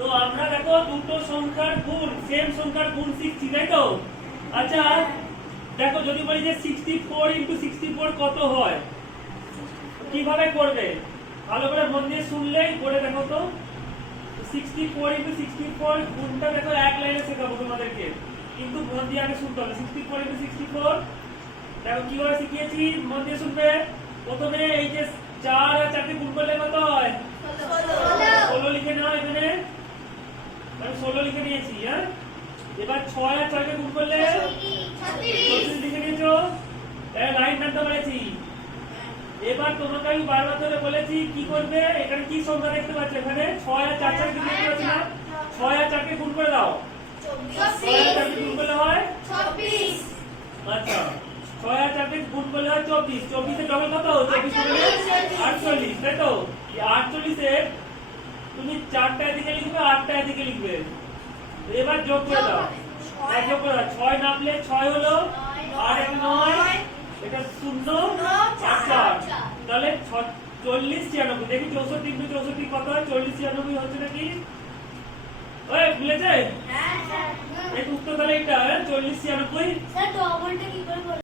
তো আমরা দেখো দুটো সংখ্যার গুণ সেম সংখ্যার গুণ শিখছি, তাই তো? আচ্ছা দেখো যদি বলি যে sixty four into sixty four কত হয়? কীভাবে করবে? ভালো করে মন দিয়ে শুনলেই করে দেখো তো। Sixty four into sixty four গুণটা দেখো এক লাইনে শেখাবো তোমাদেরকে। কিন্তু মন দিয়ে আগে শুনতে হবে। Sixty four into sixty four দেখো কীভাবে শিখিয়েছি? মন দিয়ে শুনবে। প্রথমে এই যে চার আর চারটে গুণ করলে কত হয় ষোলো লিখে নাও এখানে আমি ষোলো লিখে নিয়েছি হ্যাঁ? এবার ছয় আর ছয়কে গুণ করলে লিখে নিয়েছো? লাইন টানতে পেরেছি এবার তোমাকে আমি বারবার ধরে বলেছি কি করবে? এখানে কি সংখ্যা দেখতে পাচ্ছ? এখানে ছয় আর চার চারকে দেখতে পাচ্ছি না? ছয় আর চারকে গুণ করে দাও। ছয় আর চারকে গুণ করলে হয়? আচ্ছা। ছয় আর চারকে গুণ করলে হয় চব্বিশ। চব্বিশে ডবল কত? চব্বিশ আটচল্লিশ তাই তো? এই আটচল্লিশে তুমি চারটা এদিকে লিখবে আটটা এদিকে লিখবে। এবার যোগ করে দাও। এক যোগ করে দাও। ছয় নামলে ছয় হলো আর এক নয়। এটা শূন্য চার তাহলে চল্লিশ ছিয়ানব্বই। দেখি চৌষট্টি ইন্টু চৌষট্টি কত হয়? চল্লিশ ছিয়ানব্বই হচ্ছে নাকি? ওই ভুলেছে এই উত্তর তাহলে এটা হ্যাঁ? চল্লিশ ছিয়ানব্বই।